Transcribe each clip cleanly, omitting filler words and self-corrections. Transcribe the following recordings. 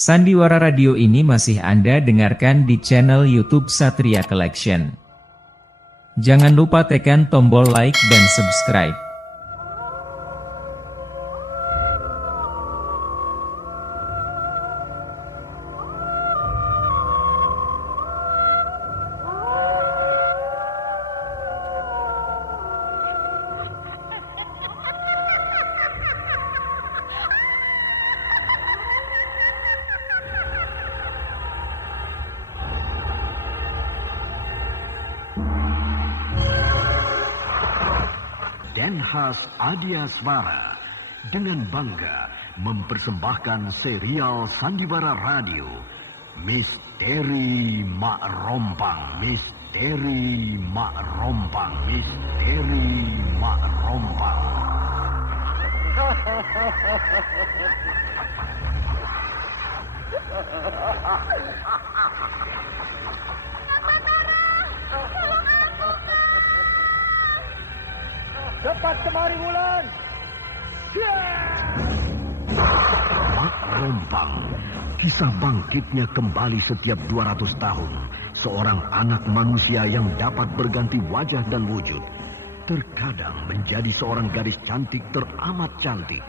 Sandiwara Radio ini masih Anda dengarkan di channel YouTube Satria Collection. Jangan lupa tekan tombol like dan subscribe. Denhas Adiaswara dengan bangga mempersembahkan serial Sandiwara Radio Misteri Mak Rompang, Misteri Mak Rompang, Misteri Mak Rompang. Cepat kemari Wulan. Mak Rompang, kisah bangkitnya kembali setiap 200 tahun. Seorang anak manusia yang dapat berganti wajah dan wujud. Terkadang menjadi seorang gadis cantik teramat cantik.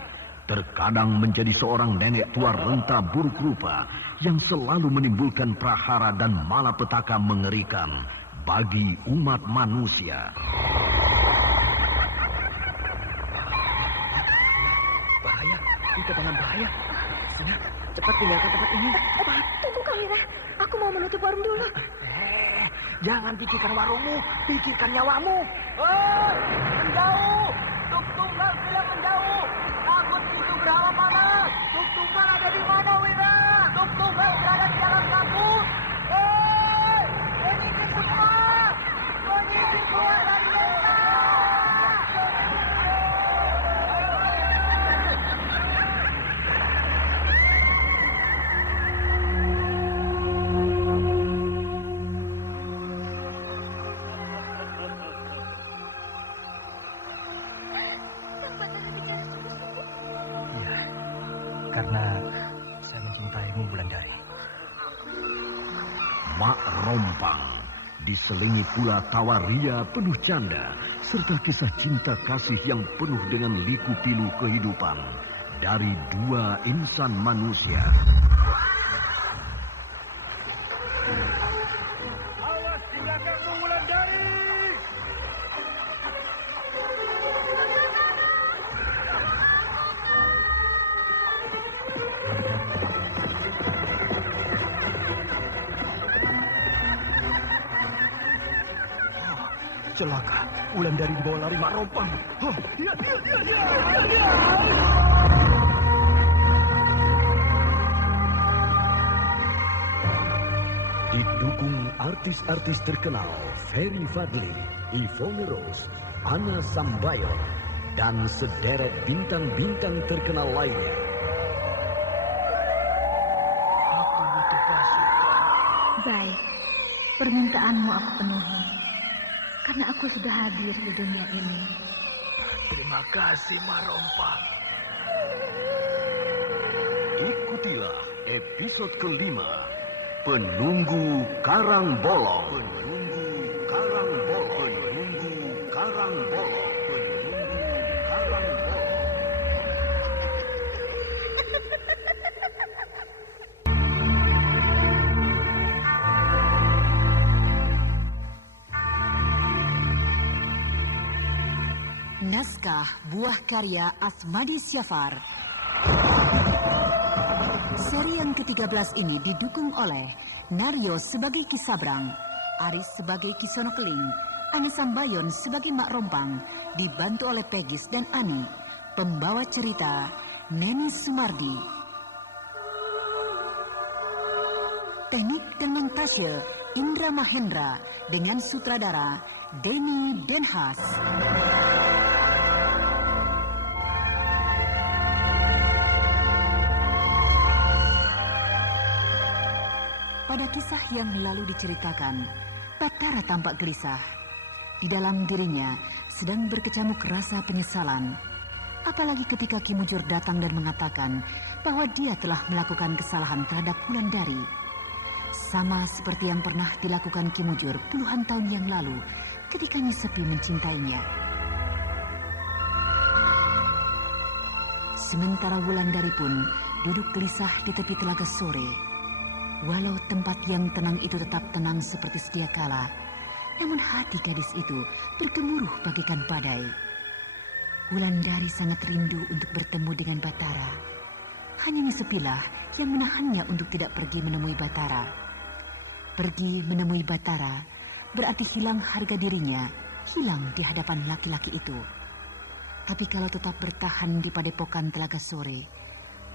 Terkadang menjadi seorang nenek tua renta buruk rupa yang selalu menimbulkan prahara dan malapetaka mengerikan bagi umat manusia. Kita dalam bahaya. Senang, cepat tinggalkan tempat ini. Tunggu Kamira, aku mau menutup warung dulu. Jangan pikirkan warungmu, pikirkan nyawamu. Menjauh, Tuk Tunggal sudah menjauh. Takut itu berapa mana? Tuk Tunggal ada di mana, Wina? Tuk Tunggal berada di dalam kabut. Penyisir semua, penyisir keluar dari desa. Karena saya mencintaimu, Wulandari. Mak Rompang diselingi pula tawa ria penuh canda serta kisah cinta kasih yang penuh dengan liku-pilu kehidupan dari dua insan manusia. Awas di belakangmu, Wulandari! Celaka, Wulandari dibawa lari Mak Rompang. Didukung artis-artis terkenal Ferry Fadli, Yvonne Rose, Anna Sambayon, dan sederet bintang-bintang terkenal lainnya. Baik, permintaanmu aku penuhi. Karena aku sudah hadir di dunia ini. Terima kasih, Mak Rompang. Ikutilah episode kelima, Penunggu Karang Bolong. Penunggu Karang Bolong. Penunggu Karang Bolong. Penunggu Karang Bolong. Naskah buah karya Asmadi Syafar. Seri yang ke-13 ini didukung oleh Naryo sebagai Kisabrang, Aris sebagai Kisono Keling, Ana Sambayon sebagai Mak Rompang, dibantu oleh Pegis dan Ani. Pembawa cerita Neni Sumardi. Teknik dan montase Indra Mahendra dengan sutradara Denny Denhas. Pada kisah yang lalu diceritakan, Batara tampak gelisah. Di dalam dirinya sedang berkecamuk rasa penyesalan. Apalagi ketika Ki Mujur datang dan mengatakan bahwa dia telah melakukan kesalahan terhadap Wulandari. Sama seperti yang pernah dilakukan Ki Mujur puluhan tahun yang lalu ketika Nyi Sepi mencintainya. Sementara Wulandari pun duduk gelisah di tepi telaga sore. Walau tempat yang tenang itu tetap tenang seperti sedia kala, namun hati gadis itu bergemuruh bagaikan badai. Wulandari sangat rindu untuk bertemu dengan Batara. Hanya Nyi Sepilah yang menahannya untuk tidak pergi menemui Batara. Pergi menemui Batara berarti hilang harga dirinya, hilang di hadapan laki-laki itu. Tapi kalau tetap bertahan di padepokan Telaga Sore,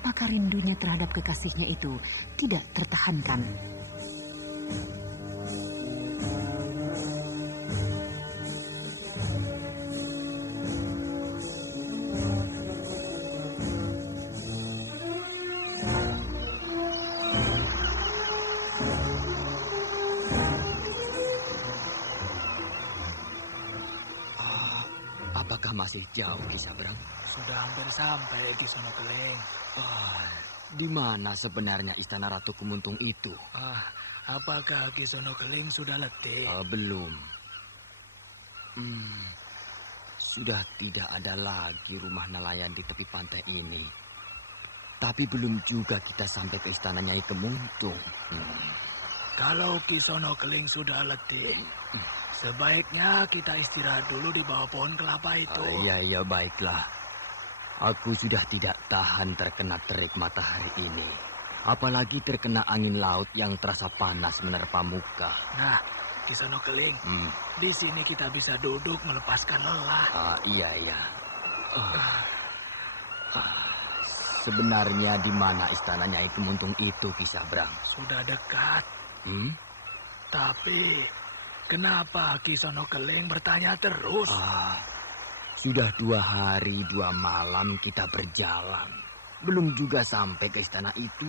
maka rindunya terhadap kekasihnya itu tidak tertahankan. Apakah masih jauh Ki Sabrang? Sudah hampir sampai Ki Sono Keling. Di mana sebenarnya istana Ratu Kemuntung itu? Apakah Ki Sono Keling sudah letih? Belum. Sudah tidak ada lagi rumah nelayan di tepi pantai ini. Tapi belum juga kita sampai ke istana Nyai Kemuntung. Kalau Ki Sono Keling sudah letih, sebaiknya kita istirahat dulu di bawah pohon kelapa itu. Iya, baiklah. Aku sudah tidak tahan terkena terik matahari ini. Apalagi terkena angin laut yang terasa panas menerpa muka. Nah, Ki Sono Keling, di sini kita bisa duduk melepaskan lelah. Iya. Sebenarnya di mana istana Nyai Kemuntung itu, Ki Sabrang? Sudah dekat. Tapi kenapa Ki Sono Keling bertanya terus? Sudah 2 hari 2 malam kita berjalan. Belum juga sampai ke istana itu.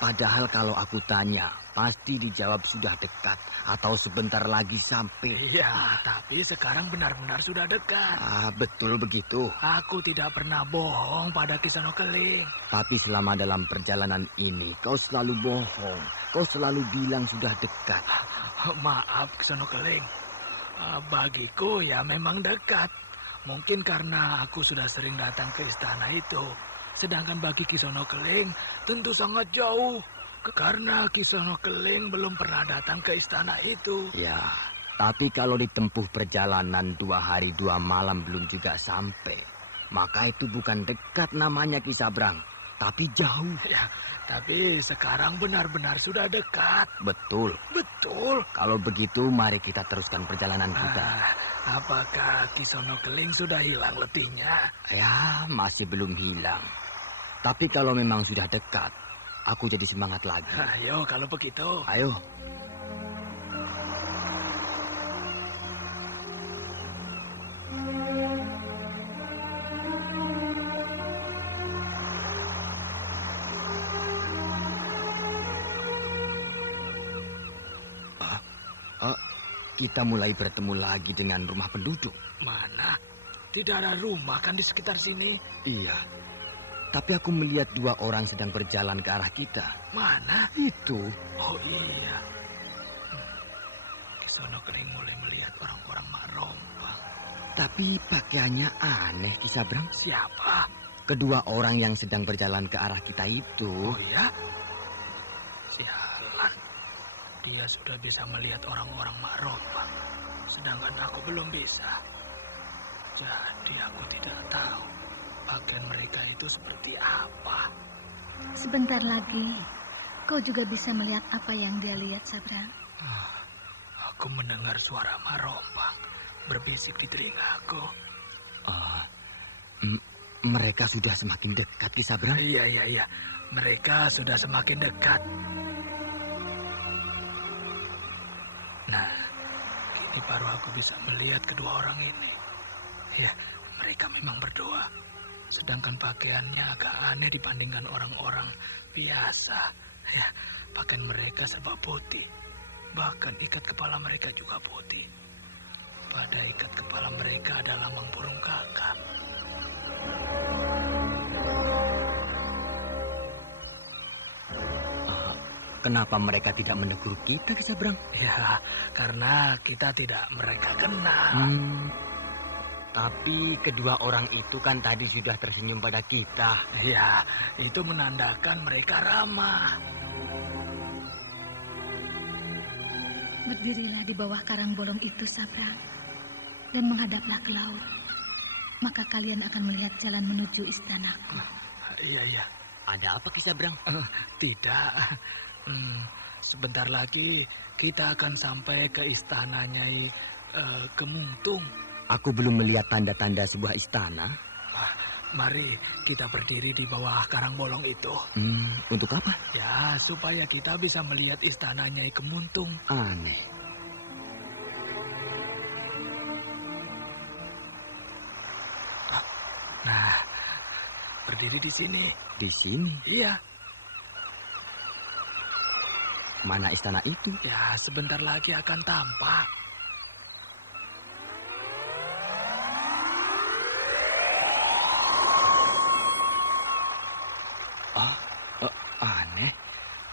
Padahal kalau aku tanya, pasti dijawab sudah dekat atau sebentar lagi sampai. Iya, tapi sekarang benar-benar sudah dekat. Betul begitu. Aku tidak pernah bohong pada Ki Sono Keling. Tapi selama dalam perjalanan ini, kau selalu bohong. Kau selalu bilang sudah dekat. Maaf Ki Sono Keling. Bagiku ya memang dekat. Mungkin karena aku sudah sering datang ke istana itu. Sedangkan bagi Ki Sono Keling tentu sangat jauh. Karena Ki Sono Keling belum pernah datang ke istana itu. Ya, tapi kalau ditempuh perjalanan 2 hari 2 malam belum juga sampai, maka itu bukan dekat namanya Ki Sabrang, tapi jauh. Ya, tapi sekarang benar-benar sudah dekat. Betul. Kalau begitu, mari kita teruskan perjalanan kita. Apakah Ki Sono Keling sudah hilang letihnya? Ya, masih belum hilang. Tapi kalau memang sudah dekat, aku jadi semangat lagi. Ayo, kalau begitu. Ayo. Kita mulai bertemu lagi dengan rumah penduduk. Mana? Tidak ada rumah kan di sekitar sini? Iya. Tapi aku melihat 2 orang sedang berjalan ke arah kita. Mana? Itu. Oh iya. Ki Sono Keling mulai melihat orang-orang Mak Rompang. Tapi pakaiannya aneh, Ki Sabrang. Siapa? Kedua orang yang sedang berjalan ke arah kita itu. Oh ya? Sialan. Dia sudah bisa melihat orang-orang Mak Rompang. Sedangkan aku belum bisa. Jadi aku tidak tahu pakaian mereka itu seperti apa. Sebentar lagi, kau juga bisa melihat apa yang dia lihat, Sabrang. Aku mendengar suara Mak Rompang berbisik di telingaku. Mereka sudah semakin dekat, Ki Sabrang. Iya. Mereka sudah semakin dekat. Nah, kini baru aku bisa melihat kedua orang ini. Ya, mereka memang berdoa. Sedangkan pakaiannya agak aneh dibandingkan orang-orang biasa. Ya, pakaian mereka serba putih. Bahkan ikat kepala mereka juga putih. Pada ikat kepala mereka ada lambang burung kakak. Kenapa mereka tidak menegur kita, Ki Sabrang? Ya, karena kita tidak mereka kenal. Tapi kedua orang itu kan tadi sudah tersenyum pada kita. Ya, itu menandakan mereka ramah. Berdirilah di bawah karang bolong itu, Sabrang, dan menghadaplah ke laut. Maka kalian akan melihat jalan menuju istanaku. Iya, iya. Ada apa, Ki Sabrang? Tidak. Sebentar lagi kita akan sampai ke istana Nyai Kemuntung. Aku belum melihat tanda-tanda sebuah istana. Mari kita berdiri di bawah karang bolong itu. Untuk apa? Ya, supaya kita bisa melihat istana Nyai Kemuntung. Aneh. Nah, berdiri di sini. Di sini? Iya. Mana istana itu? Ya, sebentar lagi akan tampak. Aneh.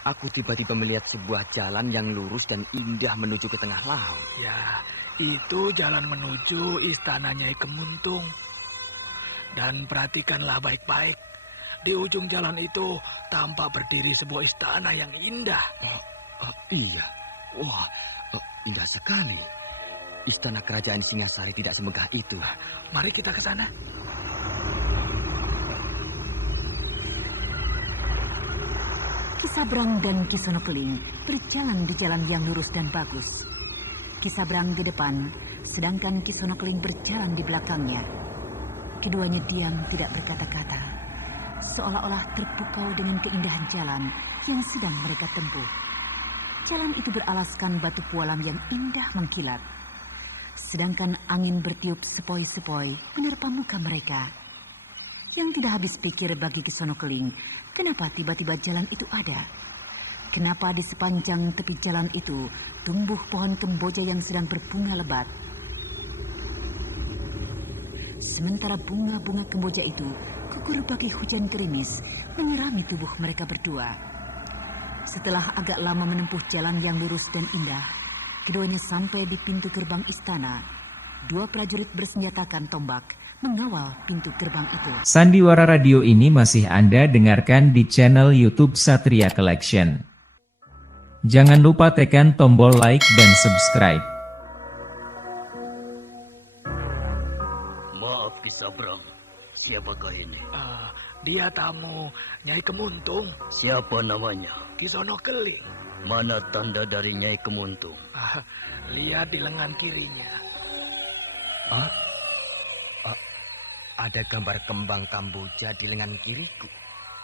Aku tiba-tiba melihat sebuah jalan yang lurus dan indah menuju ke tengah laut. Ya, itu jalan menuju istana Nyai Kemuntung. Dan perhatikanlah baik-baik. Di ujung jalan itu tampak berdiri sebuah istana yang indah. Iya. Wah, indah sekali. Istana kerajaan Singasari tidak semegah itu. Mari kita ke sana. Ki Sabrang dan Ki Sonokeling berjalan di jalan yang lurus dan bagus. Ki Sabrang di depan, sedangkan Ki Sonokeling berjalan di belakangnya. Keduanya diam tidak berkata-kata, seolah-olah terpukau dengan keindahan jalan yang sedang mereka tempuh. Jalan itu beralaskan batu pualam yang indah mengkilat. Sedangkan angin bertiup sepoi-sepoi menerpa muka mereka. Yang tidak habis pikir bagi Ki Sonokeling, kenapa tiba-tiba jalan itu ada? Kenapa di sepanjang tepi jalan itu tumbuh pohon kemboja yang sedang berbunga lebat? Sementara bunga-bunga kemboja itu gugur bagi hujan gerimis menyirami tubuh mereka berdua. Setelah agak lama menempuh jalan yang lurus dan indah, keduanya sampai di pintu gerbang istana. Dua prajurit bersenjatakan tombak mengawal pintu gerbang itu. Sandiwara radio ini masih Anda dengarkan di channel YouTube Satria Collection. Jangan lupa tekan tombol like dan subscribe. Maaf, Ki Sabrang. Siapakah ini? Dia tamu Nyai Kemuntung. Siapa namanya? Ki Sonokeling. Mana tanda dari Nyai Kemuntung? Lihat di lengan kirinya. Ada gambar kembang kamboja di lengan kiriku.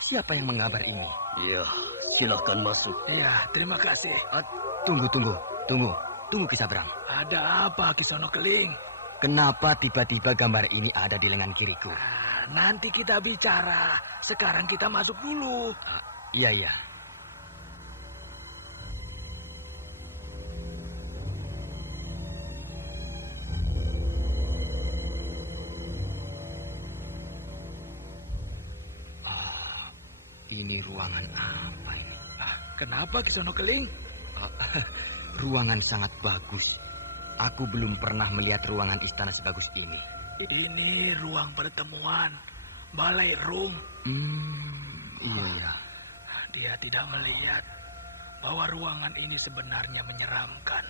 Siapa yang menggambar ini? Ya, silakan masuk. Ya, terima kasih. Tunggu Ki Sabrang. Ada apa, Ki Sonokeling? Kenapa tiba-tiba gambar ini ada di lengan kiriku? Nanti kita bicara. Sekarang kita masuk dulu. Iya. Ini ruangan apa ini? Kenapa, Ki Sonokeling? Ruangan sangat bagus. Aku belum pernah melihat ruangan istana sebagus ini. Ini ruang pertemuan Balai Rum. Iya. Dia tidak melihat bahwa ruangan ini sebenarnya menyeramkan.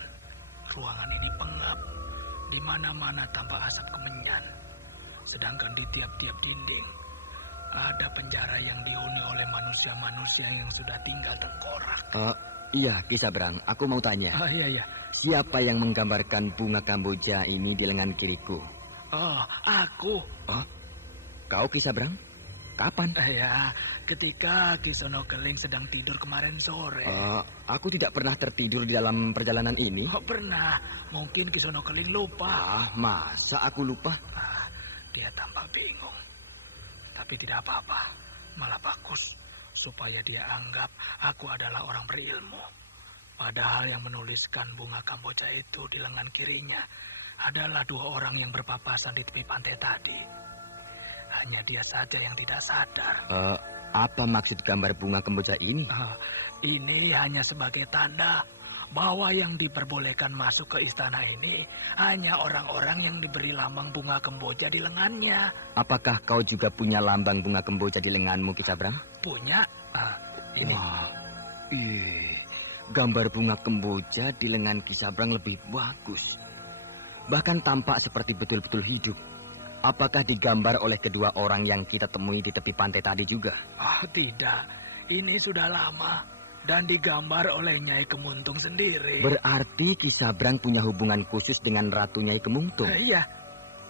Ruangan ini pengap. Di mana-mana tampak asap kemenyan. Sedangkan di tiap-tiap dinding ada penjara yang dihuni oleh manusia-manusia yang sudah tinggal tengkorak. Iya, Ki Sabrang. Aku mau tanya. Iya. Siapa yang menggambarkan bunga kamboja ini di lengan kiriku? Aku. Kau, Ki Sabrang? Kapan? Ya, ketika Ki Sonokeling sedang tidur kemarin sore. Aku tidak pernah tertidur di dalam perjalanan ini. Pernah. Mungkin Ki Sonokeling lupa. Masa aku lupa? Dia tampak bingung. Tapi tidak apa-apa. Malah bagus. Supaya dia anggap aku adalah orang berilmu. Padahal yang menuliskan bunga kamboja itu di lengan kirinya adalah dua orang yang berpapasan di tepi pantai tadi. Hanya dia saja yang tidak sadar. Apa maksud gambar bunga kamboja ini? Ini hanya sebagai tanda bahwa yang diperbolehkan masuk ke istana ini hanya orang-orang yang diberi lambang bunga kemboja di lengannya. Apakah kau juga punya lambang bunga kemboja di lenganmu, Ki Sabrang? Punya? Ini. Wah, gambar bunga kemboja di lengan Ki Sabrang lebih bagus. Bahkan tampak seperti betul-betul hidup. Apakah digambar oleh kedua orang yang kita temui di tepi pantai tadi juga? Tidak. Ini sudah lama dan digambar oleh Nyai Kemuntung sendiri. Berarti Ki Sabrang punya hubungan khusus dengan Ratu Nyai Kemuntung? Iya.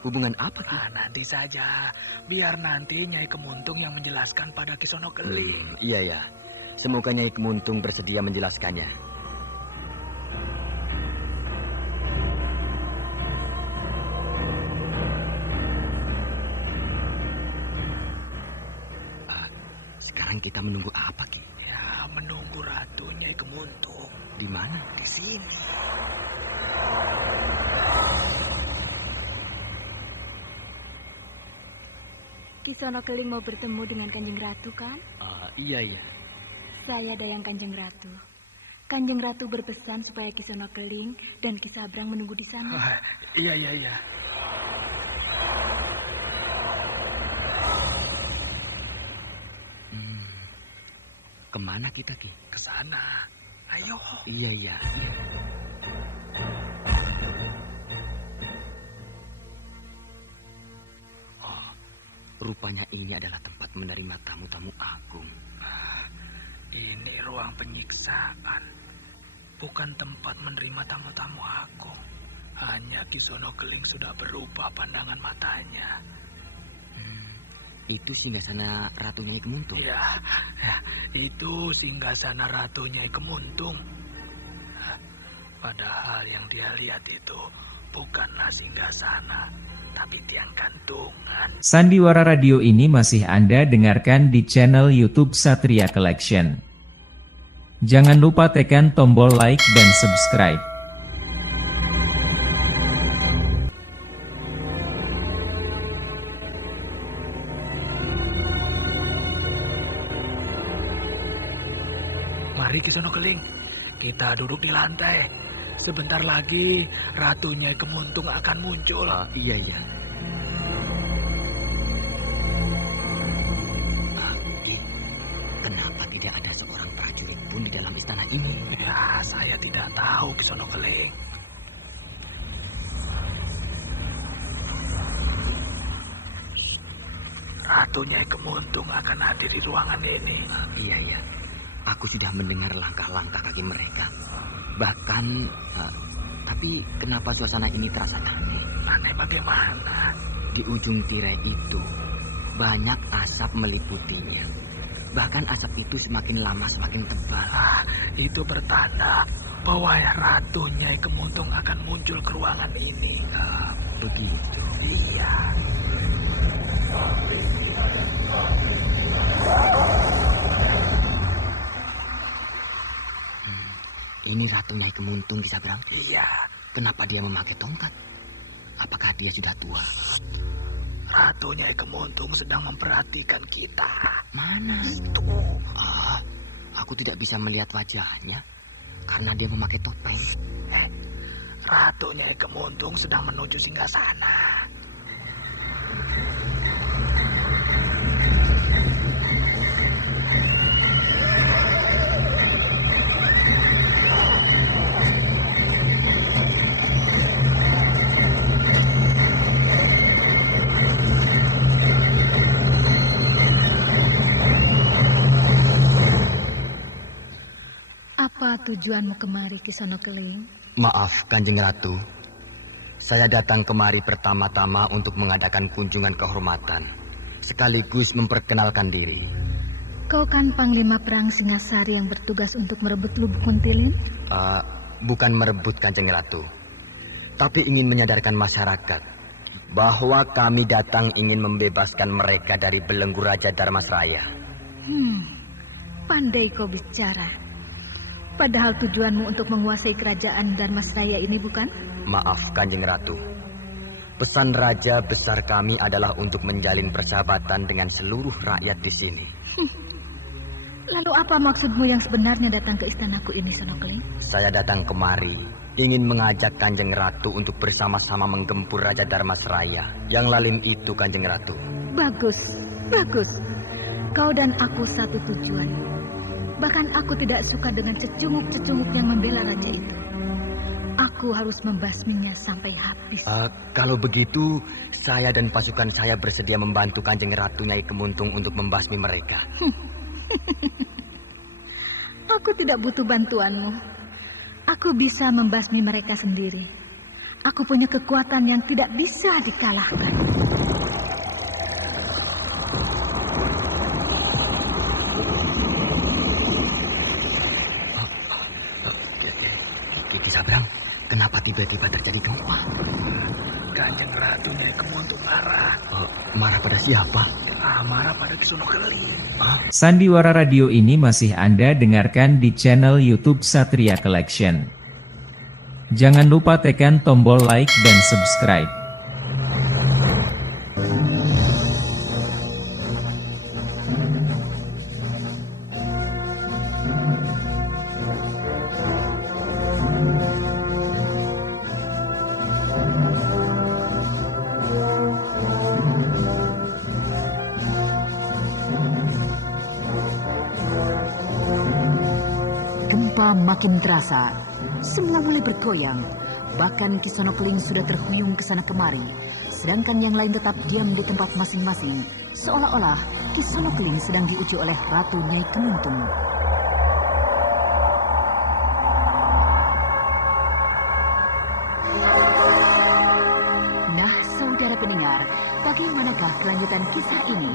Hubungan apa, Ki? Nanti saja. Biar nanti Nyai Kemuntung yang menjelaskan pada Kisono Keling. Iya ya. Semoga Nyai Kemuntung bersedia menjelaskannya. Sekarang kita menunggu apa, Ki? Ya, menunggu Ratu Nyai Kemuntung. Di mana? Di sini. Kisono Keling mau bertemu dengan Kanjeng Ratu, kan? Iya. Saya Dayang Kanjeng Ratu. Kanjeng Ratu berpesan supaya Kisono Keling dan Ki Sabrang menunggu di sana. Iya. Kemana kita, Ki? Ke sana. Ayo. Iya. Rupanya ini adalah tempat menerima tamu-tamu agung. Ini ruang penyiksaan. Bukan tempat menerima tamu-tamu agung. Hanya Kisono Keling sudah berubah pandangan matanya. Itu singgasana Ratu Nyai Kemuntung? Ya, itu singgasana Ratu Nyai Kemuntung. Padahal yang dia lihat itu bukanlah singgasana, tapi tiang gantungan. Sandiwara radio ini masih Anda dengarkan di channel YouTube Satria Collection. Jangan lupa tekan tombol like dan subscribe. Mari Kisono Keling, kita duduk di lantai. Sebentar lagi Ratu Nyai Kemuntung akan muncul. Iya. Kenapa tidak ada seorang prajurit pun di dalam istana ini? Ya, saya tidak tahu, Kisono Keling. Ratu Nyai Kemuntung akan hadir di ruangan ini. Iya. Aku sudah mendengar langkah-langkah kaki mereka. Bahkan, tapi kenapa suasana ini terasa aneh? Aneh bagaimana? Di ujung tirai itu, banyak asap meliputinya. Bahkan asap itu semakin lama semakin tebal. Itu bertanda bahwa Ratu Nyai Kemuntung akan muncul ke ruangan ini. Begitu? Iya. Ini Ratu Nyai Kemuntung, Ki Sabrang? Iya. Kenapa dia memakai tongkat? Apakah dia sudah tua? Ratu Nyai Kemuntung sedang memperhatikan kita. Mana? Itu. Aku tidak bisa melihat wajahnya karena dia memakai topeng. Ratu Nyai Kemuntung sedang menuju singgasana. Apa tujuanmu kemari, Kisono Keling? Maaf, Kanjeng Ratu. Saya datang kemari pertama-tama untuk mengadakan kunjungan kehormatan, sekaligus memperkenalkan diri. Kau kan Panglima Perang Singasari yang bertugas untuk merebut Lubuk Kuntilin? Bukan merebut, Kanjeng Ratu, tapi ingin menyadarkan masyarakat bahwa kami datang ingin membebaskan mereka dari belenggu Raja Dharmasraya. Pandai kau bicara. Padahal tujuanmu untuk menguasai kerajaan Dharmasraya ini, bukan? Maaf, Kanjeng Ratu. Pesan Raja besar kami adalah untuk menjalin persahabatan dengan seluruh rakyat di sini. Lalu apa maksudmu yang sebenarnya datang ke istanaku ini, Sonokeling? Saya datang kemari ingin mengajak Kanjeng Ratu untuk bersama-sama menggempur Raja Dharmasraya. Yang lalim itu, Kanjeng Ratu. Bagus, bagus. Kau dan aku satu tujuan. Bahkan aku tidak suka dengan cecunguk-cecunguk yang membela raja itu. Aku harus membasminya sampai habis. Kalau begitu, saya dan pasukan saya bersedia membantu Kanjeng Ratu Nyai Kemuntung untuk membasmi mereka. Aku tidak butuh bantuanmu. Aku bisa membasmi mereka sendiri. Aku punya kekuatan yang tidak bisa dikalahkan. Ki Sabrang, kenapa tiba-tiba terjadi gempa? Kanjeng Ratu Nyai Kemuntung marah. Marah pada siapa? Marah pada Kisono Keling. Sandiwara Radio ini masih Anda dengarkan di channel YouTube Satria Collection. Jangan lupa tekan tombol like dan subscribe. Gempa makin terasa, semua mulai bergoyang. Bahkan Kisono Keling sudah terhuyung ke sana kemari, sedangkan yang lain tetap diam di tempat masing-masing, seolah-olah Kisono Keling sedang diuji oleh Ratu Nyai Kemuntung. Nah, saudara pendengar, bagaimanakah kelanjutan kisah ini?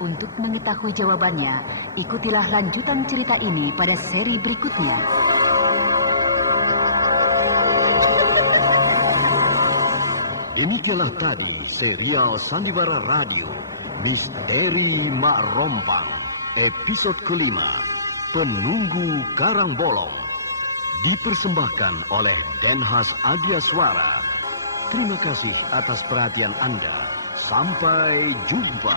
Untuk mengetahui jawabannya, ikutilah lanjutan cerita ini pada seri berikutnya. Demikianlah tadi serial Sandiwara Radio Misteri Mak Rompang episode kelima, Penunggu Karang Bolong, dipersembahkan oleh Denhas Adyaswara. Terima kasih atas perhatian Anda. Sampai jumpa.